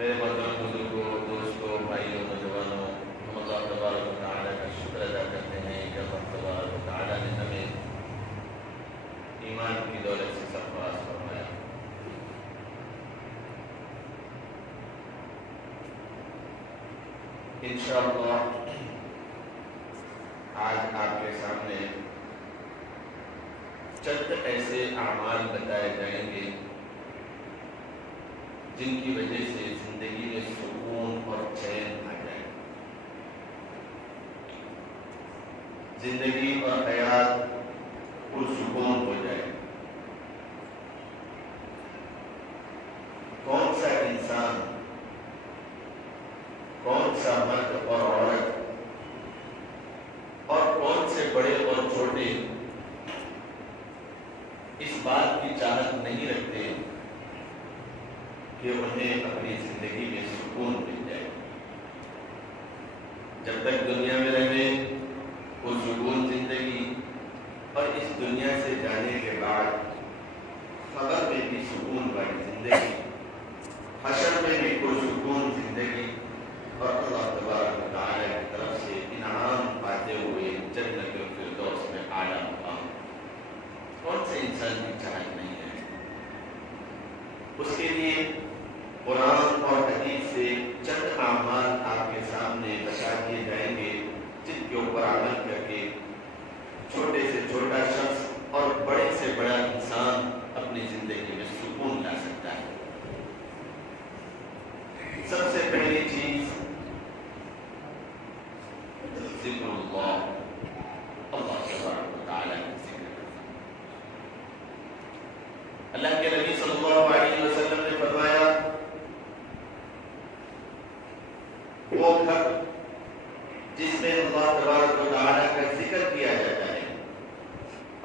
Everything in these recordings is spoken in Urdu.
میرے محترم بزرگوں، دوستوں، بھائیوں، نوجوانوں، ہم اللہ تبارک و تعالیٰ کا شکر ادا کرتے ہیں کہ اللہ تبارک و تعالیٰ نے ہمیں ایمان کی دولت سے سرفراز فرمایا۔ انشاءاللہ آج آپ کے سامنے چند ایسے اعمال بتائے جائیں گے جن کی وجہ سے زندگی میں سکون اور چین آ جائے، زندگی اور حیات پرسکون ہو جائے۔ کون سا انسان، کون سا مرد اور عورت اور کون سے بڑے اور چھوٹے اس بات کی چاہت نہیں رکھتے کہ انہیں اپنی زندگی میں سکون مل جائے۔ جب تک دنیا میں رہے وہ سکون زندگی، اور اس دنیا سے جانے کے بعد قبر میں بھی سکون والی زندگی، حشر میں بھی پرسکون زندگی، اور اللہ تبارک و تعالیٰ کی طرف سے انعام پاتے ہوئے جنت الفردوس میں اعلیٰ مقام۔ کون سے انسان کی چاہت نہیں ہے؟ اس کے لیے قرآن اور حدیث سے چند اعمال آپ کے سامنے بتا دیے جائیں گے جن کے اوپر عمل کر کے چھوٹے سے چھوٹا شخص اور بڑے سے بڑا انسان اپنی زندگی میں سکون لا سکتا ہے۔ سب سے پہلی چیز ذکر اللہ، اللہ تبارک و تعالیٰ کا ذکر کرنا۔ اللہ کے نبی صلی اللہ علیہ وسلم نے فرمایا، وہ گھر جس میں اللہ تبارک و تعالیٰ کا ذکر کیا جاتا ہے،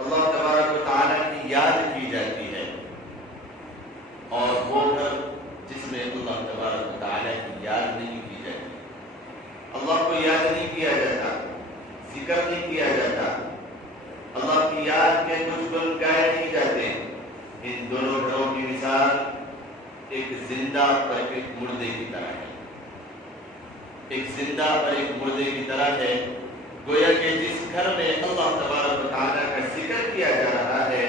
اللہ تبارک و تعالیٰ کی یاد کی جاتی ہے، اور وہ گھر جس میں اللہ تبارک و تعالیٰ کی یاد نہیں کی جاتی، اللہ کو یاد نہیں کیا جاتا، ذکر نہیں کیا جاتا، اللہ کی یاد کے کچھ گن گائے نہیں جاتے، ان دونوں گھروں کی مثال ایک زندہ پر ایک مردے کی طرح ہے۔ ایک زندہ اور ایک مردے کی طرح ہے۔ گویا کہ جس گھر میں اللہ تبارک و تعالیٰ کا ذکر کیا جا رہا ہے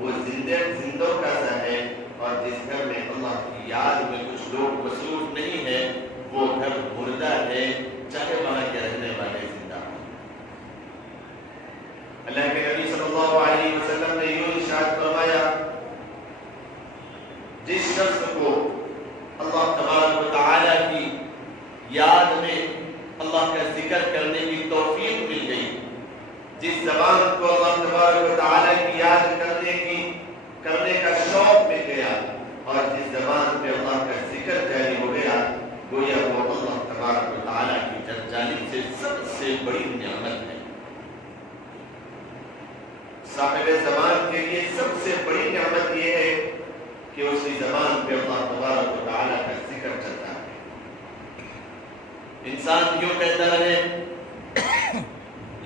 وہ زندوں کا سا ہے، اور جس گھر میں اللہ کی یاد میں کچھ لوگ مصروف نہیں ہے وہ گھر مردہ ہے، چاہے وہاں کے رہنے والے زندہ ہوں۔ اللہ کے نبی صلی اللہ علیہ وسلم نے یوں ارشاد فرمایا، جس شخص کو اللہ تبارک و تعالیٰ کی یاد میں اللہ کا ذکر کرنے کی توفیق مل گئی، جس زبان کو اللہ تبارک و تعالیٰ کی یاد کرنے کا شوق مل گیا، اور جس زبان پہ اللہ کا ذکر جاری ہو گیا، گویا وہ اللہ تبارک و تعالیٰ کی جانب سے سب سے بڑی نعمت ہے۔ صاحب زبان کے لیے سب سے بڑی نعمت یہ ہے کہ اس کی زبان پہ اللہ تبارک و تعالیٰ کا ذکر چلتا ہے۔ انسان کیوں کہتا رہے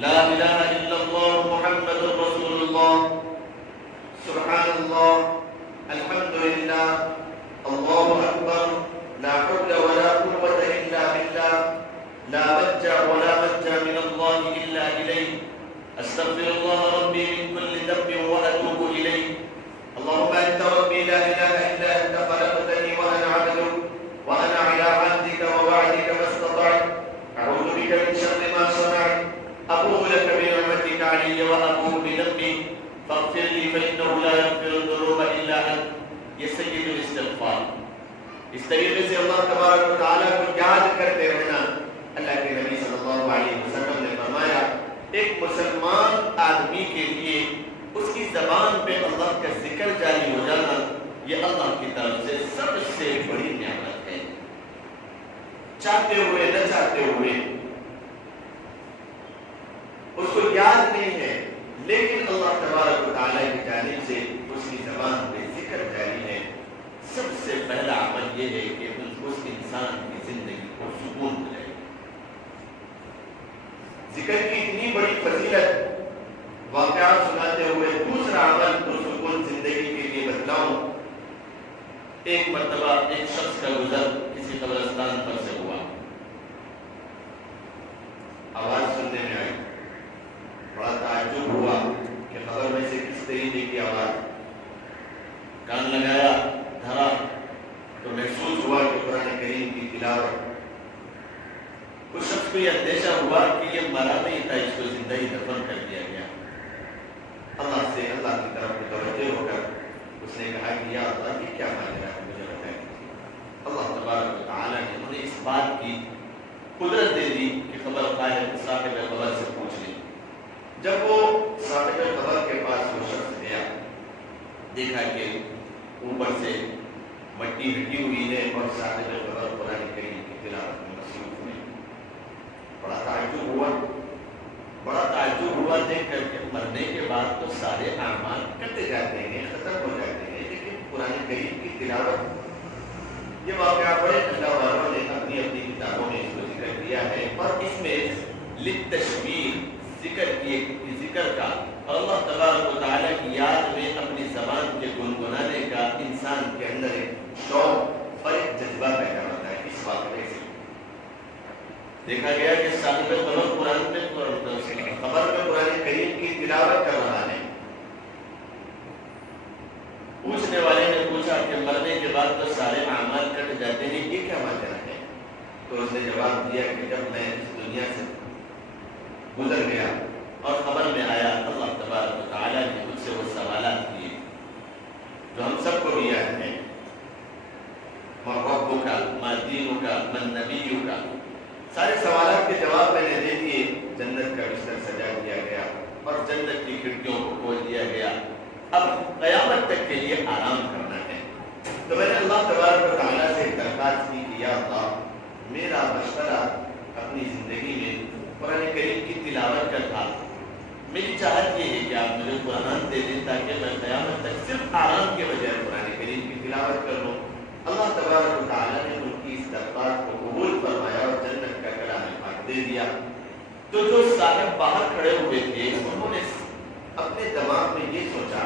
لا الہ الا اللہ محمد رسول اللہ، سبحان اللہ، الحمدللہ، اللہ اکبر، لا حول ولا قوة الا باللہ، لا ملجأ ولا منجا من اللہ الا الیہ، استغفر اللہ ربی من کل ذنب واتوب الیہ، اللهم انت ربی لا الہ الا انت خلقتنی وانا عبدک وانا علی عهدک ووعدک ما استطعت، اعوذ بک من شر ما صنعت، ابوء لک بنعمتک علی وابوء بذنبی فاغفر لی فانه لا یغفر الذنوب الا انت۔ یہ سید الاستغفار، اس طریقے سے اللہ تبارک و تعالیٰ کو یاد کرتے رہنا۔ اللہ کے نبی صلی اللہ علیہ وسلم نے فرمایا، ایک مسلمان آدمی کے لیے اس کی زبان پہ اللہ کا ذکر جاری ہو جانا یہ اللہ کی طرف سے سب سے بڑی نعمت ہے۔ چاہتے ہوئے نہ چاہتے ہوئے اس کو یاد نہیں ہے، لیکن اللہ تبارک و تعالیٰ کی جانب سے اس کی زبان پہ ذکر جاری ہے۔ سب سے پہلا عمل یہ ہے کہ اس انسان کی زندگی کو سکون ملے۔ ذکر کی اتنی بڑی فضیلت واقعات سناتے ہوئے دوسرا عمل پرسکون زندگی کے لیے بتلاؤں۔ ایک مرتبہ ایک شخص کا گزر کسی قبرستان پر سے ہوا. آواز سننے میں آئی, بڑا تعجب ہوا کہ قبر میں سے کس طریقے کی آواز. کان لگایا, دھرا تو محسوس ہوا کہ قرآن کریم کی تلاوت. اس شخص کو یہ اندیشہ ہوا کہ یہ مرا نہیں تھا, اس کو زندہ ہی دفن کر دیا گیا. اللہ سے اللہ کی طرف متوجہ ہو کر اس نے کہا کہ یا اللہ یہ کیا ماجرا ہے, مجھے بتائیں. اللہ تبارک و تعالیٰ نے انہیں اس بات کی قدرت دے دی کہ خبر صاحب خبر سے پوچھ لی. جب وہ صاحب خبر کے پاس وہ شخص گیا, دیکھا کہ اوپر سے مٹی ہٹی ہوئی ہے اور صاحب خبر قرآن کریم کی تلاوت میں مصروف ہے. بڑا تعجب ہوا دیکھ کر کے مرنے کے بعد تو سارے اعمال کٹ جاتے ہیں, ختم ہو جاتے ہیں, لیکن قرآن کریم کی تلاوت. یہ واقعہ بڑے اللہ والوں نے اپنی اپنی کتابوں میں اس کو ذکر کیا ہے, اور اس میں للتشویق ذکر کا اور اللہ تبارک و تعالیٰ کی یاد میں اپنی زبان کے گنگنانے کا انسان کے اندر ایک شوق اور ایک جذبہ پیدا ہوتا ہے. اس واقعے سے دیکھا گیا کہ صاحب خبر قرآن میں قرآن کریم کی تلاوت کر رہا ہے. پوچھنے والے نے پوچھا کہ مرنے کے بعد تو سارے اعمال کٹ جاتے ہیں, یہ کیا ماجرا ہے؟ تو اس نے جواب دیا کہ جب میں اس دنیا سے گزر گیا اور خبر میں آیا, اللہ تبارک و تعالیٰ نے مجھ سے وہ سوالات کیے جو ہم سب کو بھی یاد ہیں. من ربک, ما دینک, من نبیک. سارے سوالات کے جواب میں نے دے دیے. جنت کا بستر سجا دیا گیا اور جنت کی کھڑکیوں کو کھول دیا گیا. اب قیامت تک کے لیے آرام کرنا ہے. تو میں نے اللہ تبارک و تعالیٰ سے درخواست کی کہ یا اللہ, میرا مشورہ اپنی زندگی میں قرآن کریم کی تلاوت کا تھا. میری چاہت یہ ہے کہ آپ مجھے قرآن دے دیں تاکہ میں قیامت تک صرف آرام کے بجائے قرآن کریم کی تلاوت کر لوں. اللہ تبارک و تعالیٰ نے ان کی اس درخواست کو قبول فرمایا اور جنت کا کلام پاک دے دیا. تو جو صاحب باہر کھڑے ہوئے تھے انہوں نے اپنے دماغ میں یہ سوچا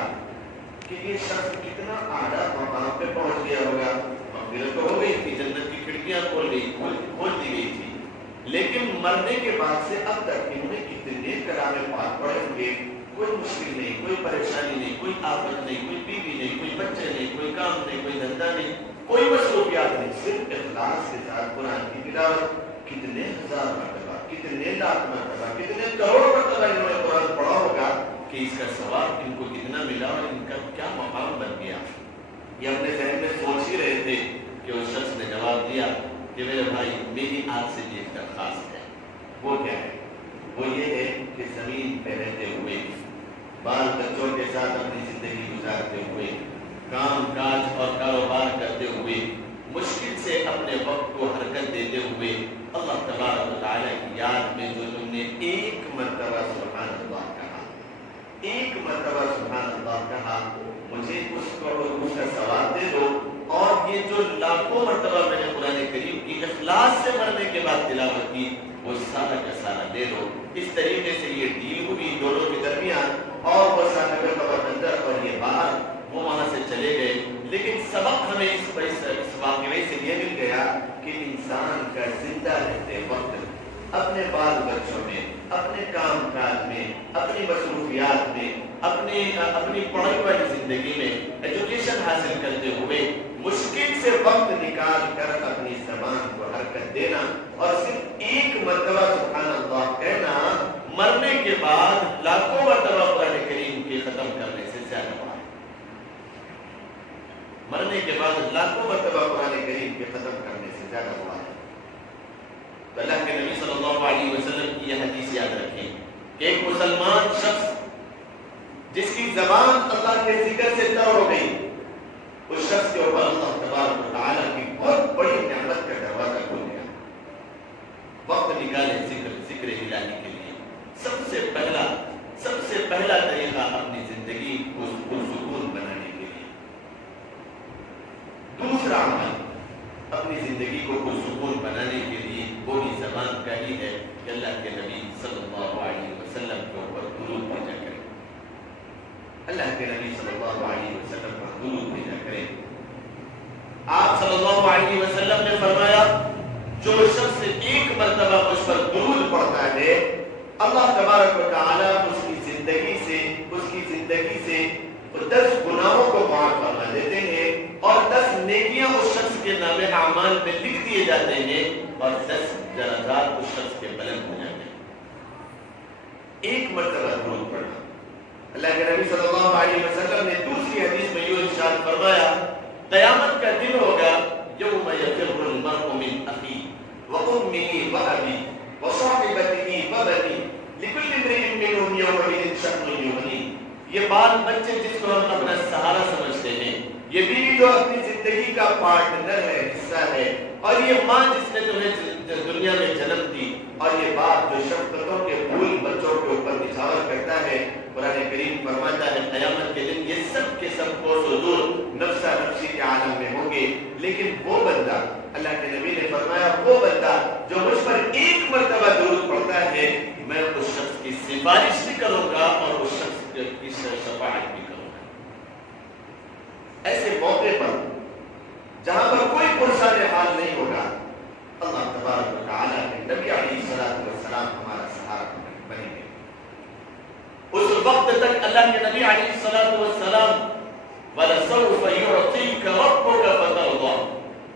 کہ یہ شخص کتنا اعلیٰ مقام پہ پہنچ گیا ہوگا. مغفرت تو ہو گئی تھی, جنت کی کھڑکیاں کھول دی گئی تھی, لیکن مرنے کے بعد سے اب تک انہوں نے کتنے کلام پاک پڑھے ہوئے. کوئی مشکل نہیں, کوئی پریشانی نہیں, کوئی آفت نہیں, کوئی بیوی نہیں, کوئی بچے نہیں, کوئی کام نہیں, کوئی دھندا نہیں, کوئی مصروفیات نہیں, صرف اخلاص کے ساتھ قرآن کی تلاوت. کتنے ہزار مرتبہ, کتنے لاکھ مرتبہ, کتنے کروڑ مرتبہ انہوں نے قرآن پڑھا ہوگا کہ اس کا ثواب ان کو کتنا ملا اور ان کا کیا مقام بن گیا. یہ اپنے ذہن میں سوچ ہی رہے تھے کہ اس شخص نے جواب دیا کہ میرے بھائی, میری آپ سے ایک درخواست ہے. وہ کیا ہے؟ وہ یہ ہے کہ زمین پہ رہتے ہوئے, بال بچوں کے ساتھ اپنی زندگی گزارتے ہوئے, کام کاج اور کاروبار کرتے ہوئے, مشکل سے اپنے وقت کو حرکت دیتے ہوئے اللہ تبارک و تعالیٰ کی یاد میں جو تم نے ایک مرتبہ سبحان اللہ کہا, ایک مرتبہ سبحان اللہ کہا, مجھے اس کا ثواب دے دو. اور یہ جو لاکھوں مرتبہ میں نے قرآن کریم کی اخلاص سے مرنے کے بعد تلاوت کی, وہ سارا کا سارا دے دو. اس طریقے سے یہ ڈیل ہوئی دونوں کے درمیان, اور وہ صاحب خبر اندر اور یہ باہر, وہ وہاں سے چلے گئے. لیکن سبق ہمیں اس واقعے سے یہ مل گیا کہ انسان کا زندہ رہتے وقت اپنے بال بچوں میں, اپنے کام کاج میں, اپنی مصروفیات میں, اپنی پڑھائی والی زندگی میں ایجوکیشن حاصل کرتے ہوئے مشکل سے وقت نکال کر اپنی زبان کو حرکت دینا اور صرف ایک مرتبہ سبحان اللہ کہنا مرنے کے بعد لاکھوں مرتبہ قرآن کریم کے ختم کرنے سے زیادہ بڑا ہے. مرنے کے بعد لاکھوں مرتبہ قرآن کریم کے ختم کرنے سے زیادہ بڑا ہے. تو اللہ کے نبی صلی اللہ علیہ وسلم کی یہ حدیث یاد رکھیں کہ ایک مسلمان شخص جس کی زبان اللہ کے ذکر سے تر ہو گئی, اس شخص کے اوپر اللہ تبارک و تعالیٰ کی بہت بڑی نعمت کا دروازہ کھل گیا. وقت نکالے ذکر الہی کے لیے. سب سے پہلا طریقہ اپنی زندگی کو پرسکون بنانے کے لیے. دوسرا عمل اپنی زندگی کو پرسکون بنانے کے لیے وہ بھی زبان کا ہی ہے کہ اللہ کے نبی صلی اللہ علیہ وسلم کے اوپر درود بھیجا کریں. اللہ کے نبی صلی اللہ علیہ وسلم پر درود بھیجا کریں. آپ صلی اللہ علیہ وسلم نے فرمایا جو شخص ایک مرتبہ مجھ پر درود پڑھتا ہے اللہ تبارک و تعالی اس کی زندگی سے 10 گناہوں کو معاف فرما دیتے ہیں اور 10 نیکیاں اس شخص کے نامے اعمال میں لکھ دیے جاتے ہیں اور 10 درجات اس شخص کے بلند ہو جاتے ہیں۔ ایک مرتبہ درود پڑھنا۔ اللہ کے نبی صلی اللہ علیہ وسلم نے دوسری حدیث میں یہ ارشاد فرمایا قیامت کا دن ہوگا یوم یفر المرء من اخیہ وامہ وابیہ وصاحبتہ وبنیہ لکل امرئ منہم یومئذ شأن یغنیہ۔ یہ بال بچے جس کو ہم اپنا سہارا سمجھتے ہیں، یہ بیوی جو اپنی زندگی کا پارٹنر ہے، حصہ ہے، اور یہ ماں جس نے تمہیں دنیا میں جنم دی، اور یہ باپ جو شفقتوں کے پھول بچوں کے اوپر نچھاور کرتا ہے۔ قرآن کریم فرماتا ہے قیامت کے دن یہ سب کے سب کوس و دور نفسا نفسی کے عالم میں ہوں گے، لیکن وہ بندہ، اللہ کے نبی نے فرمایا وہ بندہ جو مجھ پر ایک مرتبہ درود پڑھتا ہے میں اس شخص کی سفارش بھی کروں گا اور اس شخص کی شفاعت بھی کروں گا۔ ایسے موقع پر جہاں پر کوئی پرسان حال نہیں ہوگا اللہ تبارک و تعالیٰ کے نبی علیہ السلام ہمارا سہارا بنیں گے۔ اس وقت تک اللہ کے نبی علیہ السلام وَلَسَوْفَ يُعْطِيكَ رَبُّكَ فَتَرْضَىٰ،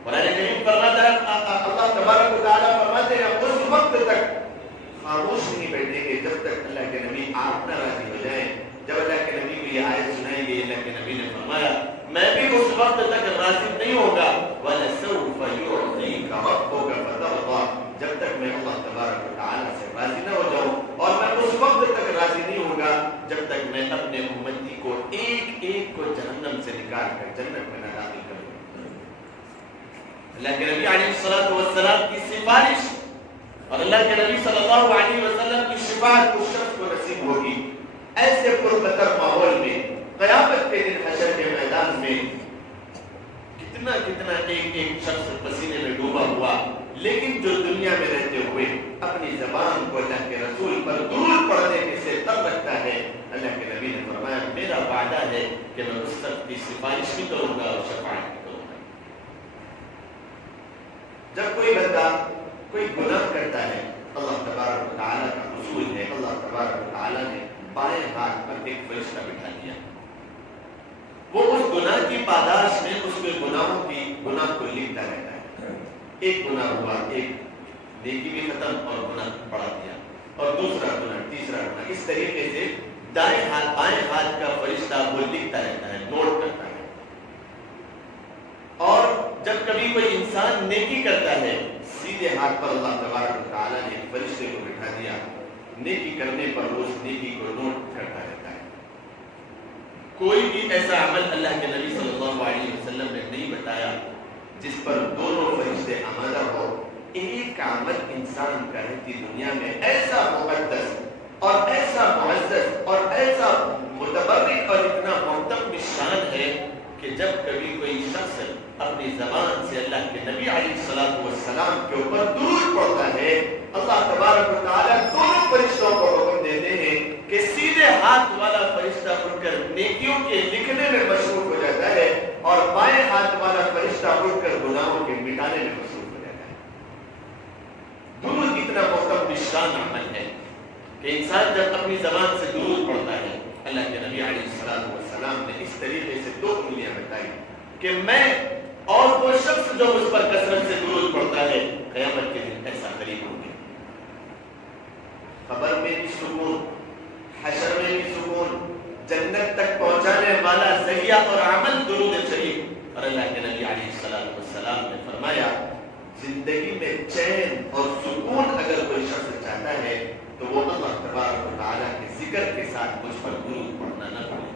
قرآن کریم فرماتا ہے اللہ تبارک و تعالیٰ فرماتے ہیں اس وقت تک خاموش نہیں بیٹھیں گے جب تک اللہ کے نبی آپ نہ راضی ہو جائیں۔ جب اللہ کے نبی کو یہ آیت سنائی گئی اللہ کے نبی نے فرمایا میں بھی اس وقت تک راضی نہیں ہوگا وَلَسَوْفَ يُعْطِيكَ رَبُّكَ فَتَرْضَىٰ، جب تک میں اللہ تبارک و تعالیٰ سے راضی نہ ہو جاؤں، اور میں اس وقت تک راضی نہیں ہوگا جب تک میں اپنے امتی کو ایک ایک کو جہنم سے نکال کر جنت میں نہ داخل کروں۔ اللہ کے نبی علیہ السلام کی سفارش اور اللہ کے نبی صلی اللہ علیہ وسلم کی شفاعت اس شخص کو نصیب ہوگی۔ ایسے پرخطر ماحول میں قیامت کے دن حشر کے میدان میں کتنا ایک شخص پسینے میں ڈوبا ہوا، لیکن جو دنیا میں رہتے ہوئے اپنی زبان کو اللہ کے رسول پر درود پڑھنے سے تب رکھتا ہے، اللہ کے نبی نے فرمایا میرا وعدہ ہے کہ میں اس شخص کی سفارش بھی کروں گا اور شفاعت بھی کروں گا۔ جب کوئی بندہ کوئی گناہ کرتا ہے اللہ تبارک و تعالیٰ کا اصول ہے، اللہ تبارک و تعالیٰ نے بائیں ہاتھ پر ایک فرشتہ بٹھا دیا، وہ اس گناہ کی پاداش میں اس کے گناہ کو لکھتا رہتا ہے۔ ایک گناہ ہوا، ایک نیکی بھی ختم اور گناہ بڑھا دیا، اور دوسرا گناہ، تیسرا گناہ، اس طریقے سے بائیں ہاتھ کا فرشتہ وہ لکھتا رہتا ہے، نوٹ کرتا ہے۔ اور جب کبھی کوئی انسان نیکی کرتا ہے سیدھے ہاتھ پر اللہ تبارک و تعالیٰ نے ایک فرشتے کو بٹھا دیا، نیکی کرنے پر وہ اس نیکی کو نوٹ کرتا رہتا ہے۔ کوئی بھی ایسا عمل اللہ کے نبی صلی اللہ علیہ وسلم نے نہیں بتایا جس پر دونوں فرشتے آمادہ ہو۔ ایک عمل انسان کا رہتی دنیا میں ایسا مقدس اور ایسا معزز اور ایسا متبرک اور اتنا محترم شان ہے کہ جب کبھی کوئی شخص اپنی زبان سے اللہ کے نبی علیہ السلام کے اوپر درود پڑھتا ہے اللہ تبارک و تعالیٰ دونوں فرشتوں کو حکم دیتے ہیں کہ سیدھے ہاتھ والا فرشتہ اٹھ کر نیکیوں کے لکھنے میں مصروف ہو جاتا ہے اور بائیں ہاتھ والا فرشتہ اٹھ کر گناہوں کے مٹانے میں مصروف ہو جاتا ہے۔ درود اتنا محترم شان عمل ہے کہ انسان جب اپنی زبان سے درود پڑھتا ہے، اللہ کے نبی علیہ السلام نے اس طریقے سے 2 انگلیاں بتائی کہ میں اور وہ شخص جو مجھ پر کثرت سے درود پڑھتا ہے قیامت کے دن ایسا قریب ہوں گے۔ قبر میں بھی سکون، حشر میں بھی سکون، جنت تک پہنچانے والا ذریعہ اور عمل درود شریف۔ اور اللہ کے نبی علیہ السلام نے فرمایا زندگی میں چین اور سکون اگر کوئی شخص چاہتا ہے تو وہ اللہ تبارک و تعالیٰ کے ذکر کے ساتھ مجھ پر درود پڑھنا نہ بھولے،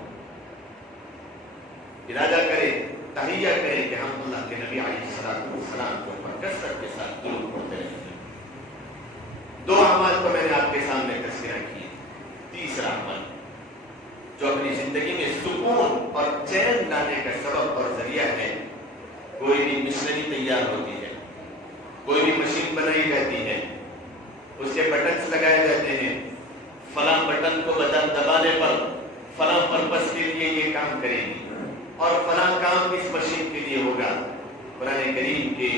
ارادہ کرے، تحیہ کرے کہ ہم اللہ کے نبی علیہ السلام کے اوپر کثرت کے ساتھ درود پڑھتے رہیں۔ 2 اعمال تو میں نے آپ کے سامنے تذکرہ کیے۔ تیسرا عمل جو اپنی زندگی میں سکون اور چین لانے کا سبب اور ذریعہ ہے، کوئی بھی مشنری تیار ہوتی ہے، کوئی بھی مشین بنائی جاتی ہے، اس کے بٹنز لگائے جاتے ہیں، فلاں بٹن کو دبانے پر فلاں پرپس کے لیے یہ کام کرے گی اور فلاں کام اس مشین کے لیے ہوگا۔ قرآن کریم کے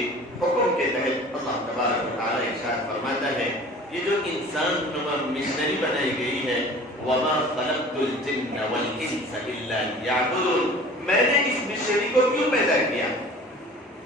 حکم کے تحت اللہ تبارک و تعالیٰ ارشاد فرماتا ہے یہ جو انسان نما مشنری بنائی گئی ہے وَمَا خَلَقْتُ الْجِنَّ وَالْإِنسَ إِلَّا لِيَعْبُدُونَ میں نے اس مشنری کو کیوں پیدا کیا؟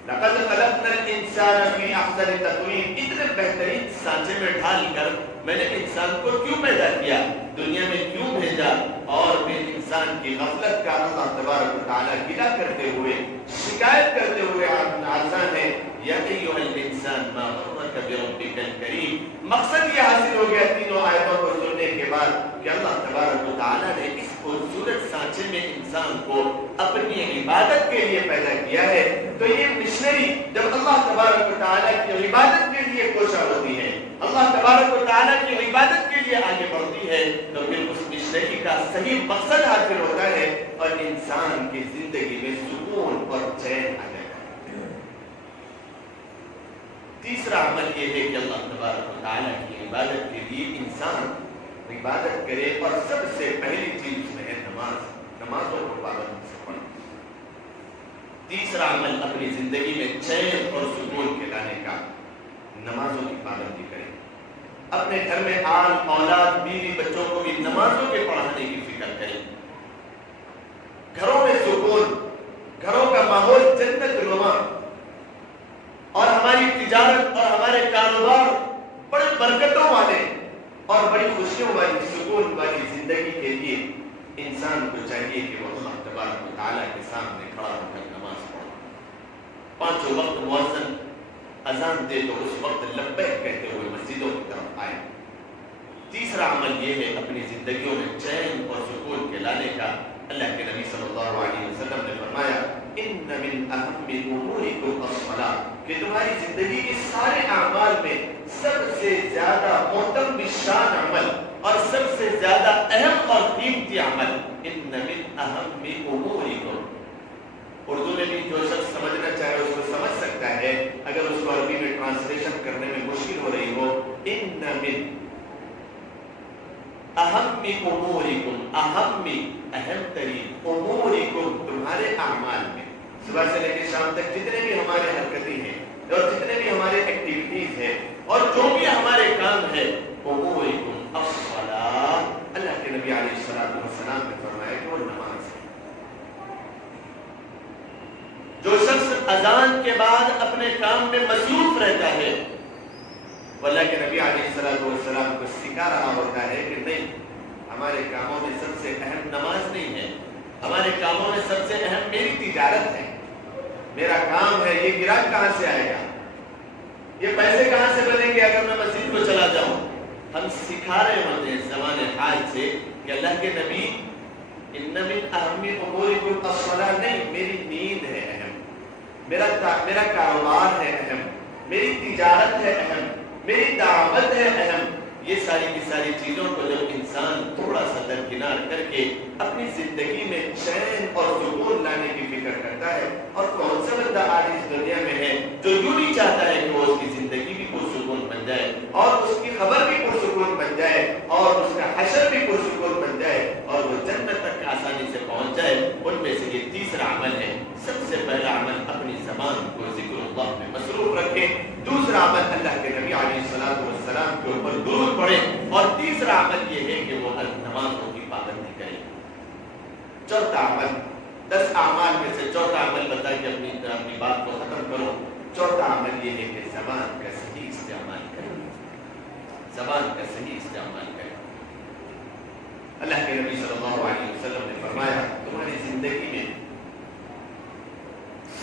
لَقَدْ خَلَقْنَا الْإِنسَانَ فِي أَحْسَنِ تَقْوِيمٍ اتنے بہترین سانچے میں ڈھال کر میں نے انسان کو کیوں پیدا کیا، دنیا میں کیوں بھیجا، اور پھر انسان کی غفلت کا اللہ تبارک و تعالیٰ گلہ کرتے ہوئے شکایت کرتے ہوئے آسان ہے یا ایھا الانسان ما غرک بربک الکریم۔ مقصد یہ حاصل ہو گیا تینوں آیتوں کو سننے کے بعد کہ اللہ تبارک و تعالیٰ نے اس خوبصورت سانچے میں انسان کو اپنی عبادت کے لیے پیدا کیا ہے، تو یہ مشنری جب اللہ تبارک و تعالیٰ کی عبادت کے لیے کوشاں ہوتی ہے، اللہ تبارک و تعالیٰ کی عبادت کے لیے آگے بڑھتی ہے، تو پھر اس مشنری کا صحیح مقصد حاصل ہوتا ہے اور انسان کی زندگی میں سکون اور چین آ جاتا ہے۔ تیسرا عمل یہ ہے کہ اللہ تبارک و تعالیٰ کی عبادت کے لیے انسان عبادت کرے اور سب سے پہلی چیز اس میں ہے نمازوں کو پابندی سے پڑھنا۔ تیسرا عمل اپنی زندگی میں چین اور سکون کے لانے کا، نمازوں کی پابندی کریں، اپنے گھر میں آل اولاد بیوی بچوں کو بھی نمازوں کے پڑھانے کی فکر کریں، گھروں میں سکون، گھروں کا ماحول جنت نما، اور ہماری تجارت اور ہمارے کاروبار بڑے برکتوں والے اور بڑی خوشیوں والی سکون والی زندگی کے لیے انسان کو چاہیے کہ وہ اللہ تبارک و تعالیٰ کے سامنے کھڑا ہو کر نماز پڑھے، پانچوں وقت مؤذن اذان دے تو اس وقت لبیک کہتے ہوئے مسجدوں کی طرف آئے۔ تیسرا عمل یہ ہے اپنی زندگیوں میں چین اور سکون کے لانے کا۔ اللہ کے نبی صلی اللہ علیہ وسلم نے فرمایا ان من اہم امورکم الصلاۃ، کہ تمہاری زندگی کے سارے اعمال میں سب سے زیادہ محترم شان عمل اور سب سے زیادہ اہم اور قیمتی عمل ان من اہم امورکم۔ اردو میں بھی جو شخص سمجھنا چاہے اس کو سمجھ سکتا ہے، اگر اس کو عربی میں ٹرانسلیشن کرنے میں مشکل ہو رہی ہو، ان من اہم امورکم، اہم ترین امورکم، تمہارے اعمال میں، صبح سے لے کے شام تک جتنے بھی ہمارے حرکتیں ہیں اور جتنے بھی ہمارے ایکٹیویٹیز ہیں اور جو بھی ہمارے کام ہے، امورکم الصلاۃ، اللہ کے نبی علیہ الصلوۃ والسلام نے فرمایا کہ وہ نماز ہے۔ جو شخص اذان کے بعد اپنے کام میں مصروف رہتا ہے، وہ اللہ کے نبی علیہ الصلوۃ والسلام کو سکھا رہا ہوتا ہے کہ نہیں، ہمارے کاموں میں سب سے اہم نماز نہیں ہے، ہمارے کاموں میں سب سے اہم میری تجارت ہے، میرا کام ہے، یہ گراہک کہاں سے آئے گا، یہ پیسے کہاں سے بنیں گے اگر میں مسجد کو چلا جاؤں۔ ہم سکھا رہے ہوتے ہیں زبان حال سے کہ اللہ کے نبی ان من اہم امورکم الصلاۃ، نہیں، میری نیند ہے اہم، میرا کاروبار ہے اہم، میری تجارت ہے اہم، میری دعوت ہے اہم۔ یہ ساری کی ساری چیزوں کو جب انسان تھوڑا سا درکنار کر کے اپنی زندگی میں چین اور سکون لانے کی فکر کرتا ہے، اور کون سا بندہ آج اس دنیا میں ہے جو یوں نہیں چاہتا ہے کہ وہ اس کی زندگی بھی پرسکون بن جائے اور اس کی خبر بھی پرسکون بن جائے اور اس کا حشر بھی پرسکون بن جائے اور وہ جنت تک آسانی سے پہنچ جائے۔ ان میں سے یہ تیسرا عمل ہے۔ سب سے پہلا عمل اپنی زبان کو ذکر اللہ میں مصروف رکھیں، دوسرا عمل اللہ کے نبی علیہ الصلوۃ والسلام کے اوپر درود پڑھیں، اور تیسرا عمل یہ ہے کہ وہ نمازوں کی پابندی کریں۔ چوتھا عمل، 10 اعمال میں سے چوتھا عمل بتا کے اپنی بات کو ختم کروں۔ چوتھا عمل یہ ہے کہ زبان کا صحیح استعمال کریں، زبان کا صحیح استعمال کریں۔ اللہ کے نبی صلی اللہ علیہ وسلم نے فرمایا تمہاری زندگی میں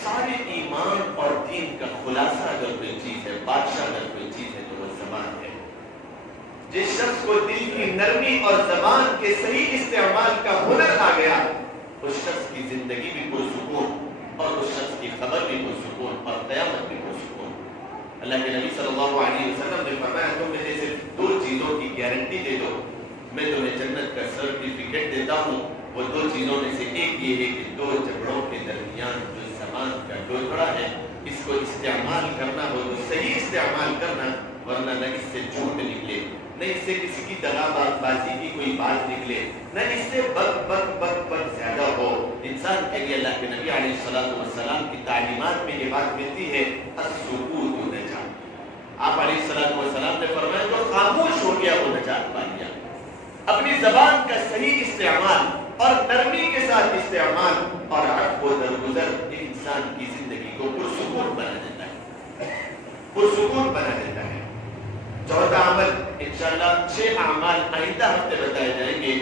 سارے ایمان اور دین کا خلاصہ اگر کوئی چیز ہے، بادشاہ اگر کوئی چیز ہے تو وہ زبان ہے۔ جس شخص کو دل کی نرمی اور زبان کے صحیح استعمال کا ہنر آ گیا، اس شخص کی زندگی بھی پرسکون اور اس شخص کی خبر بھی پرسکون اور قیامت بھی پرسکون۔ اللہ کے نبی صلی اللہ علیہ وسلم نے فرمایا تم مجھے صرف 2 چیزوں کی گارنٹی دے دو، میں تمہیں جنت کا سرٹیفکیٹ دیتا ہوں۔ وہ 2 چیزوں میں سے ایک یہ ہے کہ 2 جھگڑوں کے درمیان جو زبان کا ڈوکڑا ہے، اس کو استعمال کرنا ہو تو صحیح استعمال کرنا، ورنہ نہ اس سے جھوٹ نکلے، نہ اس سے کسی کی دغا بازی کی کوئی بات نکلے، نہ اس سے بک زیادہ ہو۔ انسان کے لیے اللہ کے نبی علیہ السلام کی تعلیمات میں یہ بات ملتی ہے، السکوت نجات۔ آپ علیہ السلام نے فرمایا جو خاموش ہو گیا وہ نجات پا لیا۔ اپنی زبان کا صحیح استعمال اور نرمی کے ساتھ استعمال اور عفو و درگزر انسان کی زندگی کو پرسکون بنا دیتا ہے، پرسکون بنا دیتا ہے۔ چوتھا عمل انشاءاللہ 6 اعمال آئندہ ہفتے بتائے جائیں گے،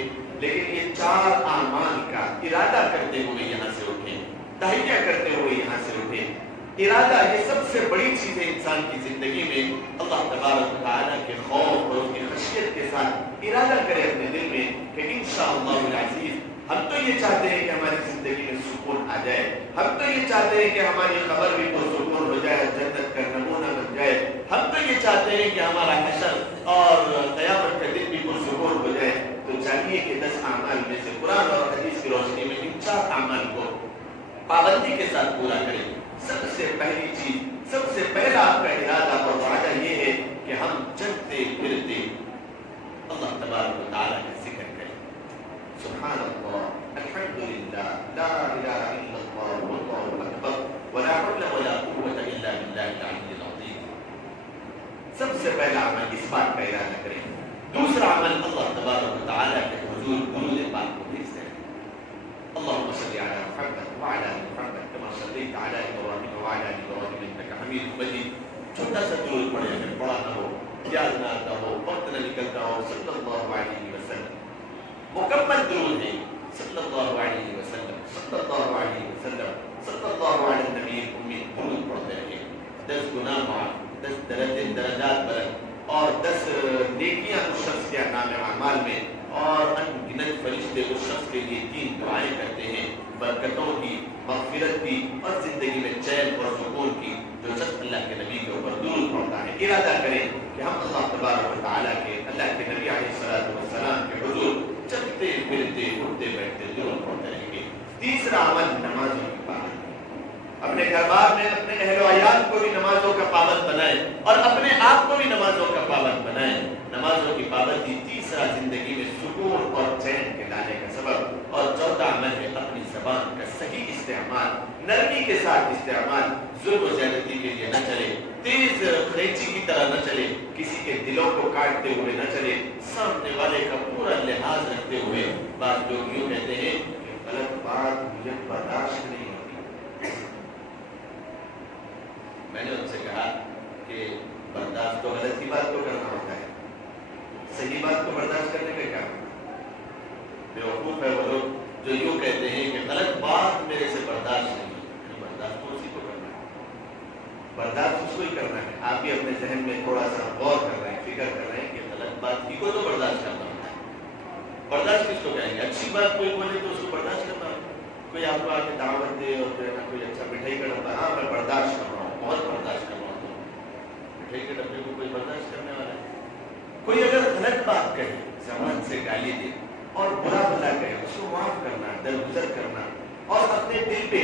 لیکن یہ 4 اعمال کا ارادہ کرتے ہوئے یہاں سے اٹھیں، تہیہ کرتے ہوئے یہاں سے اٹھیں۔ ارادہ یہ سب سے بڑی چیز ہے انسان کی زندگی میں۔ اللہ تبارک و تعالیٰ کے خوف اور اس کی خشیت کے ساتھ ارادہ کرے اپنے دل میں کہ انشاءاللہ العزیز ہم تو یہ چاہتے ہیں کہ ہماری زندگی میں سکون آ جائے، ہم تو یہ چاہتے ہیں کہ ہماری خبر بھی پرسکون ہو جائے، جنت کا نمونہ بن جائے، ہم تو یہ چاہتے ہیں کہ ہمارا حشر اور قیامت کا دن بھی پرسکون ہو جائے۔ تو چاہیے کہ 10 اعمال میں سے قرآن اور حدیث کی روشنی میں ان 4 اعمال کو پابندی کے ساتھ پورا کریں۔ سب سے پہلی چیز، سب سے پہلا آپ کا ارادہ اور وعدہ یہ ہے کہ ہم چلتے پھرتے اللہ تبارک و تعالیٰ کا ذکر کریں۔ سبحان اللہ، الحمدللہ، لا الہ الا اللہ، واللہ اکبر، ولا حول ولا قوة الا باللہ العلی العظیم۔ سب سے پہلا عمل اس بات کا ارادہ کریں۔ دوسرا عمل اللہ تبارک و تعالیٰ کے حضور درود پاک کو بھیجتے ہیں۔ اللهم صل على محمد وعلى ال محمد كما صليت على ابراهيم وعلى ال ابراهيم انك حميد مجيد۔ چھوٹا سا درود پڑھے ہمیں پڑھا نہ ہو، یاد نہ آتا ہو، وقت نہ نکلتا ہو، صلی اللہ علیہ وسلم مکمل درود ہے، صلی اللہ علیہ وسلم، صلی اللہ علیہ وسلم، صلی اللہ علی النبی الأمی۔ درود پڑھتے رہے، 10 گناہ معاف، 10 درجات بلند اور 10 نیکیاں اس شخص کے نام اعمال میں، اور ان گنت فرشتے اس شخص کے لیے 3 دعائیں کرتے ہیں، برکتوں کی، مغفرت کی اور زندگی میں چین اور سکون کی۔ جو شخص اللہ کے نبی کے اوپر درود پڑھتا ہے، ارادہ کریں کہ ہم اللہ تبارک و تعالیٰ کے، اللہ کے نبی علیہ السلام کے حضور چلتے پھرتے اٹھتے بیٹھتے درود پڑھتے رہیں گے۔ تیسرا عمل نمازوں کی پابندی۔ اپنے گھر بار میں اپنے اہل و عیال کو بھی نمازوں کا پابند بنائیں اور اپنے آپ کو بھی نمازوں کا پابند بنائیں۔ نمازوں کی پابندی تیسرا زندگی میں سکون اور چین کے لانے کا سبب۔ اور چوتھا عمل ہے اپنی زبان کا صحیح استعمال، نرمی کے ساتھ استعمال، ظلم و زیادتی کے لیے نہ چلے، تیز قینچی کی طرح نہ چلے، کسی کے دلوں کو کاٹتے ہوئے نہ چلے، سامنے والے کا پورا لحاظ رکھتے ہوئے۔ بعض لوگ یوں کہتے ہیں کہ غلط بات مجھے برداشت نہیں ہوتی۔ میں نے ان سے کہا کہ برداشت تو غلط ہی بات کو کرنا ہوتا ہے، صحیح بات کو برداشت کرنے کا کیا؟ بیوقوف ہے وہ لوگ جو یوں کہتے ہیں کہ غلط بات میرے سے برداشت نہیں ہوتی۔ برداشت تو اسی کو کرنا ہے، برداشت اس کو ہی کرنا ہے۔ آپ بھی اپنے ذہن میں تھوڑا سا غور کر رہے ہیں، فکر کر رہے ہیں کہ غلط بات ہی کو تو برداشت کرنا ہوتا ہے۔ برداشت کس کو کہیں گے؟ اچھی بات کوئی بولے تو اس کو برداشت کرنا ہوتا ہے۔ کوئی آپ کو آ کے دعوت دے اور جو ہے نا کوئی اچھا مٹھائی کا ڈبہ، ہاں میں برداشت کر رہا ہوں، بہت برداشت کر رہا ہوں۔ مٹھائی کے ڈبے کو کوئی برداشت کرنے والا ہے؟ کوئی اگر غلط بات کہے، زبان سے گالی دے اور برا بھلا کہے، اس کو معاف کرنا، درگزر کرنا، اور اپنے دل پہ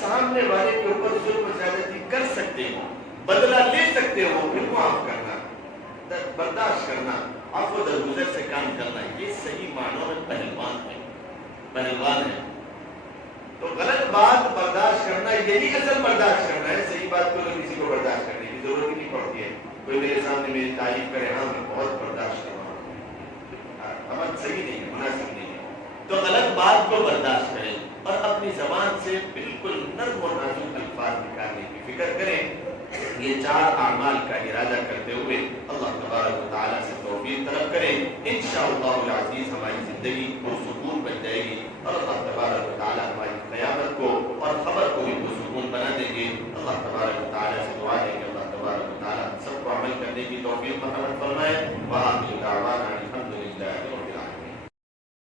سامنے والے کے اوپر ظلم و زیادتی کر سکتے ہو، بدلہ لے سکتے ہو، پھر معاف کرنا، برداشت کرنا، عفو درگزر سے کام کرنا، یہ صحیح معنوں میں پہلوان ہے، پہلوان ہے۔ تو غلط بات برداشت کرنا یہی اصل برداشت کرنا ہے۔ صحیح بات کو کسی کو برداشت کرنے کی ضرورت ہی نہیں پڑتی ہے۔ کوئی میرے سامنے میری تعریف کرے، ہاں میں بہت برداشت کر رہا ہوں، عمل صحیح نہیں ہے، مناسب نہیں ہے۔ تو غلط بات کو برداشت کریں اور اپنی زبان سے بالکل نرم و نازک الفاظ نکالنے کی فکر کریں۔ یہ 4 اعمال کا ارادہ کرتے ہوئے اللہ تبارک و تعالیٰ سے توفیق طلب کریں۔ انشاءاللہ العزیز ہماری زندگی پرسکون بن جائے گی اور اللہ تبارک و تعالیٰ ہماری قیامت کو اور خبر کو بھی پرسکون بنا دیں گے۔ اللہ تبارک و تعالیٰ سے دعا ہے کہ اللہ تبارک و تعالیٰ سب کو عمل کرنے کی توفیق مرحمت فرمائے۔